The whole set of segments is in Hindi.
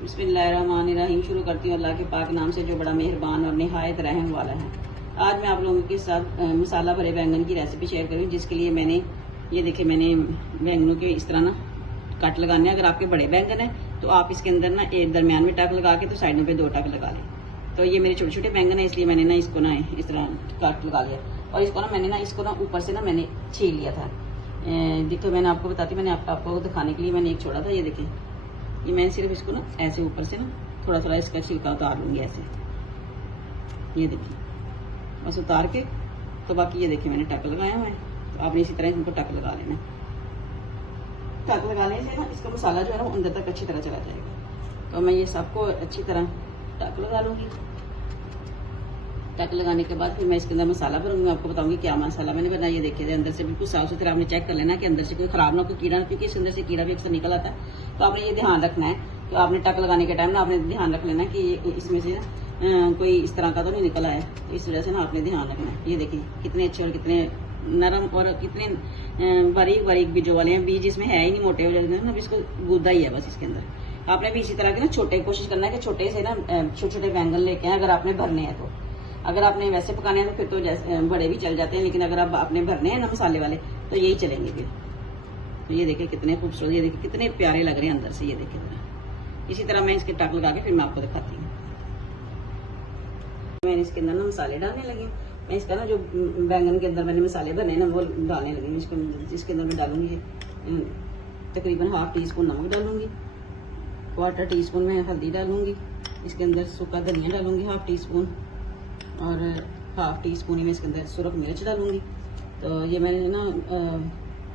बिस्मिल्लाहिर्रहमानिर्रहीम। शुरू करती हूँ अल्लाह के पाक नाम से जो बड़ा मेहरबान और निहायत रहम वाला है। आज मैं आप लोगों के साथ मसाला भरे बैंगन की रेसिपी शेयर करूँ, जिसके लिए मैंने ये देखे, मैंने बैंगनों के इस तरह ना कट लगाने हैं। अगर आपके बड़े बैंगन हैं तो आप इसके अंदर ना एक दरमियान में टक लगा के तो साइडों पे 2 टक लगा लें। तो ये मेरे छोटे छोटे बैंगन है, इसलिए मैंने ना इसको ना इस तरह कट लगा लिया। और इसको ना मैंने ना इसको ना ऊपर से ना मैंने छील लिया था। देखो मैंने आपको बताती, मैंने आपको दिखाने के लिए मैंने एक छोड़ा था। ये देखें, ये मैं सिर्फ इसको ना ऐसे ऊपर से ना थोड़ा थोड़ा इसका छिलका उतार लूंगी ऐसे। ये देखिए, बस उतार के तो बाकी ये देखिए मैंने टक लगाया हुआ है। तो आपने इसी तरह इनको टक लगा लेना। टक लगाने से ना इसका मसाला जो है ना वो अंदर तक अच्छी तरह चला जाएगा। तो मैं ये सबको अच्छी तरह टक लगा लूंगी। टक लगाने के बाद फिर मैं इसके अंदर मसाला भरूंगी। आपको बताऊंगी क्या मसाला मैंने बनाया। ये देखिए, अंदर से बिल्कुल साफ सुथरा आपने चेक कर लेना कि अंदर से कोई खराब ना, कोई कीड़ा, क्योंकि इसके अंदर से कीड़ा भी अक्सर निकल आता है। तो आपने ये ध्यान रखना है। तो आपने टक लगाने के टाइम ना आपने ध्यान रख लेना कि इसमें से कोई इस तरह का तो नहीं निकला है। तो इस वजह से ना आपने ध्यान रखना है। ये देखिए कितने अच्छे और कितने नरम और कितने बारीक बारीक बीजों वाले हैं। बीज इसमें है ही नहीं, मोटे हो जाते हैं ना, इसको गूदा ही है बस इसके अंदर। आपने भी इसी तरह के ना छोटे कोशिश करना है कि छोटे से ना छोटे छोटे बैंगन लेके आए। अगर आपने भरने हैं तो, अगर आपने वैसे पकाने हैं तो फिर तो जैसे बड़े भी चल जाते हैं, लेकिन अगर आप आपने भरने हैं ना मसाले वाले तो यही चलेंगे फिर। तो ये देखिए कितने खूबसूरत, ये देखिए कितने प्यारे लग रहे हैं अंदर से। ये देखिए जरा इसी तरह मैं इसके टक लगा के फिर मैं आपको दिखाती हूँ। मैंने इसके अंदर ना मसाले डालने लगी। मैं इसका ना जो बैंगन के अंदर मैंने मसाले भरने हैं ना वो डालने लगी। इसके अंदर मैं डालूंगी तकरीबन ½ टीस्पून नमक डालूंगी, क्वार्टर टीस्पून में हल्दी डालूंगी, इसके अंदर सूखा धनिया डालूंगी ½ टीस्पून, और ½ टीस्पून ही मैं इसके अंदर सुरख मिर्च डालूंगी। तो ये मैंने ना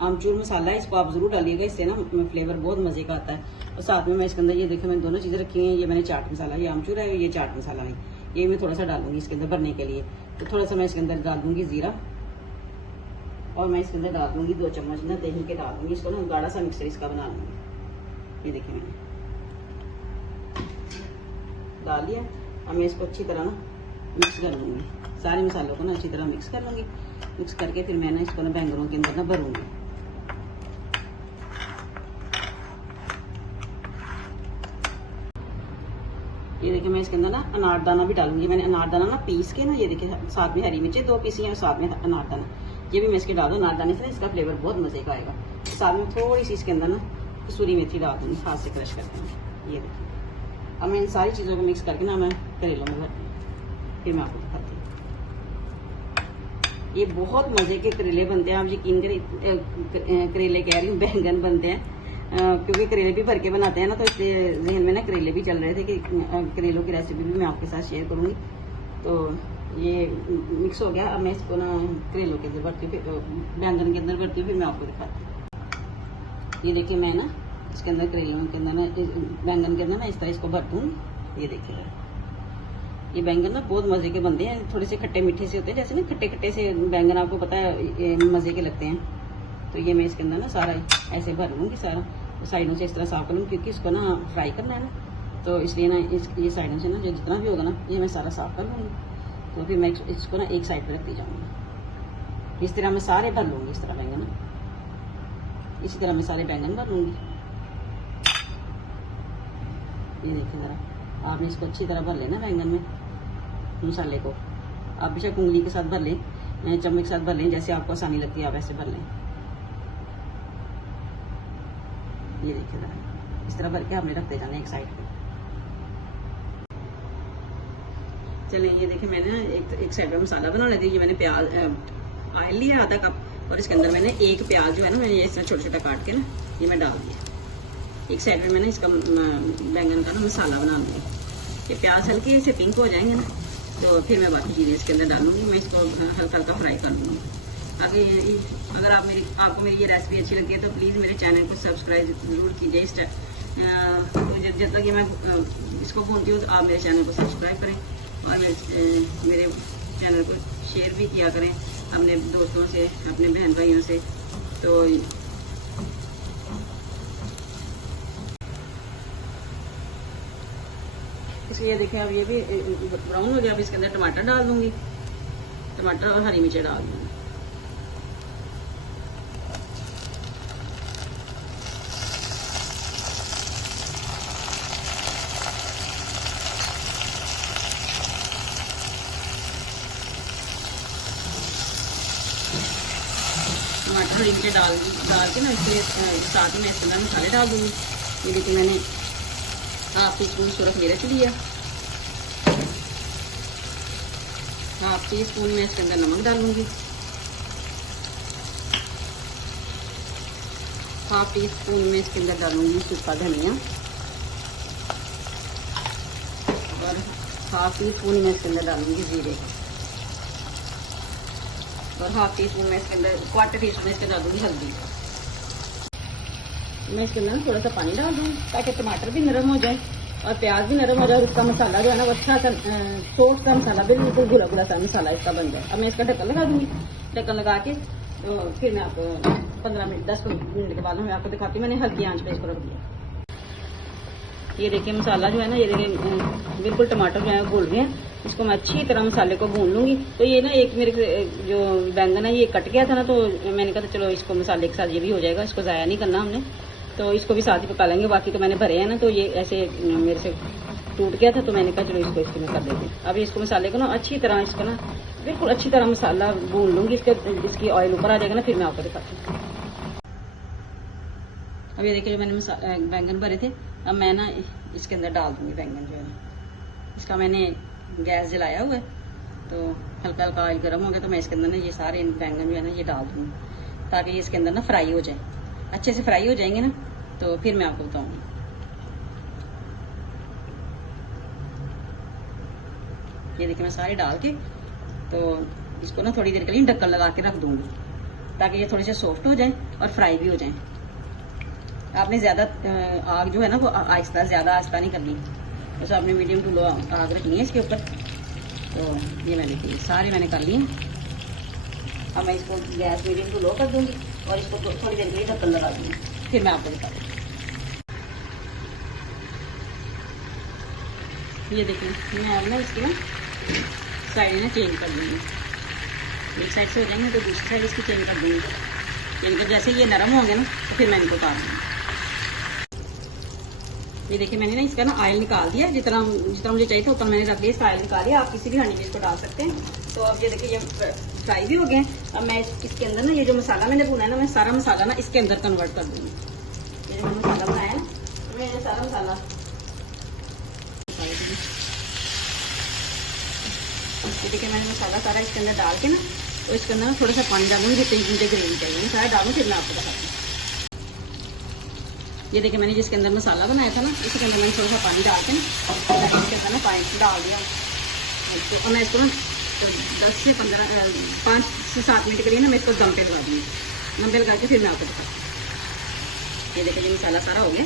आमचूर मसाला है, इसको आप जरूर डालिएगा, इससे ना फ्लेवर बहुत मजे का आता है। और साथ में मैं इसके अंदर ये देखिए मैंने दोनों चीज़ें रखी हुई हैं। ये मैंने चाट मसाला, ये आमचूर है, ये चाट मसाला है, ये मैं थोड़ा सा डालूंगी इसके अंदर भरने के लिए। तो थोड़ा सा मैं इसके अंदर डाल दूंगी जीरा, और मैं इसके अंदर डाल दूंगी 2 चम्मच ना दही के डाल दूंगी। इसको ना गाढ़ा सा मिक्सर इसका बना लूंगी। ये देखिए मैंने डाल दिया। अब मैं इसको अच्छी तरह ना मिक्स कर लूंगी, सारे मसालों को ना अच्छी तरह मिक्स कर लूंगी। मिक्स करके फिर मैं ना इसको ना बैंगनों के अंदर ना भरूंगी। ये देखिए मैं इसके अंदर ना अनारदाना भी डालूंगी। मैंने अनारदाना ना पीस के ना, ये देखिए साथ में हरी मिर्चें 2 पीसी हैं और साथ में अनारदाना, ये भी मैं इसके डाल दूँ। अनारदाने से ना इसका फ्लेवर बहुत मजे का आएगा। साथ में थोड़ी सी इसके अंदर ना कसूरी मेथी डाल दूंगी, हाथ से क्रश करके। ये देखिए अब मैं इन सारी चीज़ों को मिक्स करके ना मैं करेलों में भरती हूँ, फिर मैं आपको दिखाती हूँ। ये बहुत मजे के करेले बनते हैं, आप यकीन करें। करेले कह रही हूँ, बैंगन बनते हैं, क्योंकि करेले भी भर के बनाते हैं ना, तो इसलिए जहन में ना करेले भी चल रहे थे कि करेलों की रेसिपी भी मैं आपके साथ शेयर करूंगी। तो ये मिक्स हो गया। अब मैं इसको ना करेलों के अंदर भरती हूँ, बैंगन के अंदर भरती हूँ, फिर मैं आपको दिखाती हूँ। ये देखिए मैं ना इसके अंदर करेलों के अंदर ना बैंगन के अंदर ना इस तरह इसको भर दूँगी। ये देखिए ये बैंगन ना बहुत मजे के बनते हैं, थोड़े से खट्टे मीठे से होते हैं, जैसे ना खट्टे खट्टे से बैंगन आपको पता है मजे के लगते हैं। तो ये मैं इसके अंदर ना सारा ऐसे भर लूँगी सारा, तो साइडों से इस तरह साफ कर लूँगी, क्योंकि इसको ना फ्राई करना है ना, तो इसलिए ना ये साइडों से ना जो जितना भी होगा ना ये मैं सारा साफ कर लूँगी। तो फिर मैं इसको ना एक साइड पर रखती जाऊँगी। इस तरह मैं सारे भर लूँगी, इस तरह बैंगन, इसी तरह मैं सारे बैंगन भर लूँगी। ये देखिए ज़रा, आपने इसको अच्छी तरह भर लेना बैंगन में मसाले को। आप बेशक उंगली के साथ भर लें, चम्मच के साथ भर लें, जैसे आपको आसानी लगती है आप ऐसे भर लें। ये देखिए ज़रा इस तरह भर के आपने रखते जाना एक साइड पे। चलिए ये देखिए मैंने एक साइड पे मसाला बना लेती हूँ। ये मैंने प्याज ऑयल लिया ½ कप, और इसके अंदर मैंने एक प्याज जो है ना मैंने इस तरह छोटा छोटा काट के ना ये मैं डाल दिया। एक साइड में मैंने इसका बैंगन का ना मसाला बना लूँगी। ये प्याज हल्के से पिंक हो जाएंगे ना, तो फिर मैं बाकी चीज़ें इसके अंदर डालूंगी। मैं इसको हल्का हल्का फ्राई कर लूँगी। अगर आपको मेरी ये रेसिपी अच्छी लगी है तो प्लीज़ मेरे चैनल को सब्सक्राइब जरूर कीजिए। तो जब तक ये मैं इसको भूनती हूँ तो आप मेरे चैनल को सब्सक्राइब करें, और मेरे चैनल को शेयर भी किया करें अपने दोस्तों से, अपने बहन भाइयों से। तो इसलिए देखिए अब ये भी ब्राउन हो गया। अब इसके अंदर टमाटर डाल दूंगी, टमाटर और हरी मिर्च डाल दूंगी। थोड़ी नीचे डाल के ना इसके साथ ही मैं इसके अंदर मसाले डाल दूँगी। ये देखिए मैंने हाफ टी स्पून सूरज मिर्च लिया, हाफ टी स्पून में इसके अंदर नमक डालूंगी, हाफ टी स्पून में इसके अंदर डालूंगी सूखा धनिया और हाफ टी स्पून में इसके अंदर डालूंगी जीरे और हाफ टी स्पून में इसके अंदर क्वार्टर टी स्पून इसके डालूंगी हल्दी। मैं इसके अंदर थोड़ा सा पानी डाल दूँगी ताकि टमाटर भी नरम हो जाए और प्याज भी नरम हो जाए और इसका मसाला जो है ना वो अच्छा सा सॉफ्ट सा मसाला, बिल्कुल घुला घुला सा मसाला इसका बन जाए। अब मैं इसका ढक्कन लगा दूंगी। ढक्कन लगा के तो फिर मैं आपको 15 मिनट 10 मिनट के बाद मैं आपको दिखाती हूँ। मैंने हल्की आंच पे इसको रख दिया। ये देखिए मसाला जो है ना, ये देखिए बिल्कुल टमाटर जो है भून रहे हैं। इसको मैं अच्छी तरह मसाले को भून लूंगी। तो ये ना एक मेरे जो बैंगन है ये कट गया था ना, तो मैंने कहा चलो इसको मसाले के साथ ये भी हो जाएगा, इसको ज़ाया नहीं करना हमने, तो इसको भी साथ ही पका लेंगे। बाकी तो मैंने भरे हैं ना, तो ये ऐसे मेरे से टूट गया था, तो मैंने कहा चलो इसको इसमें कर देते हैं। अब इसको मसाले को ना अच्छी तरह इसको ना बिल्कुल अच्छी तरह मसाला भून लूंगी। इसकी ऑयल ऊपर आ जाएगा ना, फिर मैं आपको दिखाती हूँ। अब ये देखिए जो मैंने बैंगन भरे थे, अब मैं ना इसके अंदर डाल दूंगी बैंगन जो है ना। इसका मैंने गैस जलाया हुआ है, तो हल्का हल्का ऑयल गर्म हो गया, तो मैं इसके अंदर ना ये सारे बैंगन जो है ना ये डाल दूँगी ताकि ये इसके अंदर ना फ्राई हो जाए। अच्छे से फ्राई हो जाएंगे ना, तो फिर मैं आपको बताऊंगी। ये देखिए मैं सारे डाल के तो इसको ना थोड़ी देर के लिए ढक्कन लगा के रख दूंगी ताकि ये थोड़े से सॉफ्ट हो जाए और फ्राई भी हो जाए। आपने ज्यादा आग जो है ना वो आहिस्ता, ज्यादा आहिस्ता नहीं करनी, बस आपने मीडियम टू लो आग रखनी है इसके ऊपर। तो ये मैंने सारे मैंने कर लिए। अब मैं इसको गैस मीडियम टू लो कर दूंगी और इसको थोड़ी देर के लिए ढक्कन लगा दूंगी, फिर मैं आपको बताऊंगी। ये देखिए मैं अब ना इसकी ना साइड ना चेंज कर दूंगी। एक साइड से हो जाएंगे तो दूसरी साइड इसकी चेंज कर दूंगी। चेंज कर जैसे ये नरम होंगे ना तो फिर मैं इनको उतार दूंगी। ये देखिए मैंने ना इसका ना ऑयल निकाल दिया, जितना मुझे चाहिए था उतना मैंने रख दिया। इसका ऑयल निकाल दिया, आप किसी भी हांडी में इसको डाल सकते हैं। तो अब ये देखिए ये फ्राई भी हो गए। अब मैं इसके अंदर ना ये जो मसाला मैंने भुना है ना, मैं सारा मसाला ना इसके अंदर कन्वर्ट कर दूंगी। ये जो मैंने मसाला बनाया है ना, मैं ये सारा मसाला देखिए मैंने मसाला सारा इसके अंदर डाल के ना, तो इसके अंदर ना थोड़ा सा पानी डालूंगी जितनी मुझे ग्रेवी चाहिए सारा डालूँ, फिर मैं आपको बताती हूँ। ये देखिए मैंने जिसके अंदर मसाला बनाया था ना, इसके अंदर मैंने थोड़ा सा पानी डाल के ना इसके अंदर ना पानी डाल दिया। और मैं इसको ना 10 से 5 से 7 मिनट के लिए ना मैं इसको दम पे लगा दूँगी। दम पे लगा के फिर मैं आपको बताती हूँ। ये देखिए ये मसाला सारा हो गया,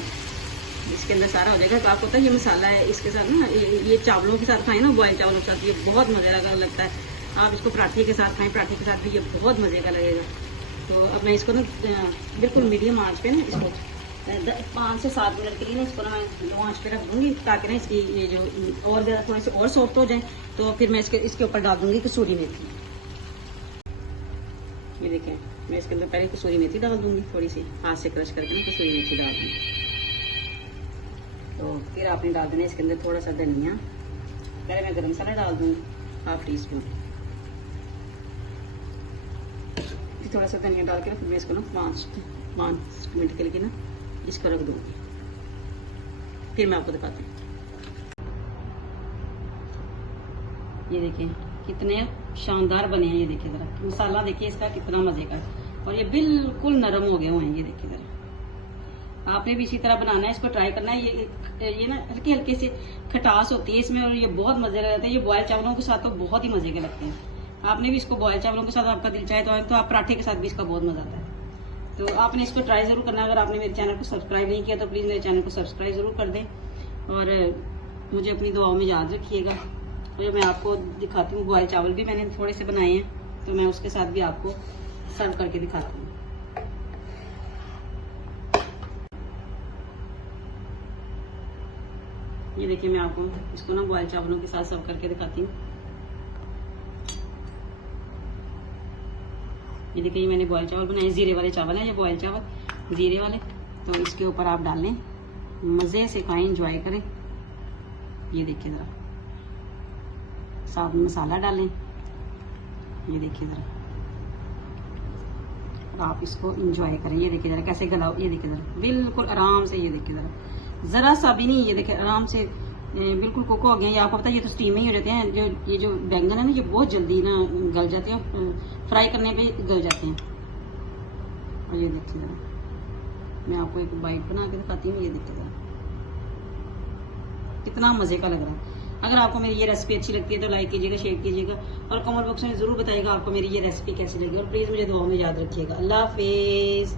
इसके अंदर सारा हो जाएगा। तो आपको पता है ये मसाला है, इसके साथ ना ये चावलों के साथ खाएं ना, बॉयल चावलों के साथ, ये बहुत मज़े लगता है। आप इसको पराठे के साथ खाएं, पराठे के साथ भी ये बहुत मज़े का लगेगा। तो अब मैं इसको ना बिल्कुल मीडियम आंच पे ना इसको 5 से 7 मिनट के लिए ना इसको ना मैं लो आंच पे रख दूंगी ताकि ना इसकी ये जो और ज़्यादा थोड़े से और सॉफ्ट हो जाए। तो फिर मैं इसके ऊपर डाल दूंगी कसूरी मेथी। ये देखें मैं इसके अंदर पहले कसूरी मेथी डाल दूंगी, थोड़ी सी हाथ से क्रश करके ना कसूरी मेथी डाल दूंगी। तो फिर आपने डाल देना इसके अंदर थोड़ा सा धनिया। पहले मैं गरम मसाला डाल दूंगी हाफ टी स्पून, थोड़ा सा धनिया डाल के फिर मैं इसको ना 5 मिनट के लिए ना इसको रख दूंगी, फिर मैं आपको दिखाती हूँ। ये देखिए कितने शानदार बने हैं। ये देखिए जरा मसाला देखिए इसका कितना मजे का है और ये बिल्कुल नरम हो गए हुए हैं। ये देखिए जरा आपने भी इसी तरह बनाना है, इसको ट्राई करना है। ये ना हल्की हल्की सी खटास होती है इसमें और ये बहुत मजे का लगता है। ये बॉयल चावलों के साथ तो बहुत ही मजे के लगते हैं। आपने भी इसको बॉयल चावलों के साथ आपका दिल चाहे तो आप पराठे के साथ भी इसका बहुत मजा आता है। तो आपने इसको ट्राई जरूर करना। अगर आपने मेरे चैनल को सब्सक्राइब नहीं किया तो प्लीज मेरे चैनल को सब्सक्राइब जरूर कर दें और मुझे अपनी दुआओं में याद रखिएगा। और मैं आपको दिखाती हूँ बॉयल चावल भी मैंने थोड़े से बनाए हैं, तो मैं उसके साथ भी आपको सर्व करके दिखाती हूँ। ये देखिए मैं आपको इसको ना बॉयल चावलों के साथ सर्व करके दिखाती हूँ। ये देखिए ये मैंने बॉयल चावल बनाए, जीरे वाले चावल है ये बॉयल चावल जीरे वाले। तो इसके ऊपर आप डाल लें, मजे से खाएं, एंजॉय करें। ये देखिए जरा साथ में मसाला डालें। ये देखिए जरा और आप इसको इंजॉय करें। ये देखिए जरा कैसे गला, ये देखिए जरा बिल्कुल आराम से, ये देखिए जरा सा भी नहीं, ये देखिए आराम से बिल्कुल कोको हो गया। ये आपको पता है ये तो स्टीम में ही हो जाते हैं। ये जो बैंगन है ना ये बहुत जल्दी ना गल जाते हैं, फ्राई करने पे गल जाते हैं। और ये देखिए जरा मैं आपको एक बाइट बना के दिखाती हूँ। ये देखिए जरा कितना मजे का लग रहा है। अगर आपको मेरी ये रेसिपी अच्छी लगती है तो लाइक कीजिएगा, शेयर कीजिएगा और कमेंट बॉक्स में जरूर बताइएगा आपको मेरी ये रेसिपी कैसी लगी। और प्लीज मुझे दुआ में याद रखिएगा। अल्लाह हाफिज।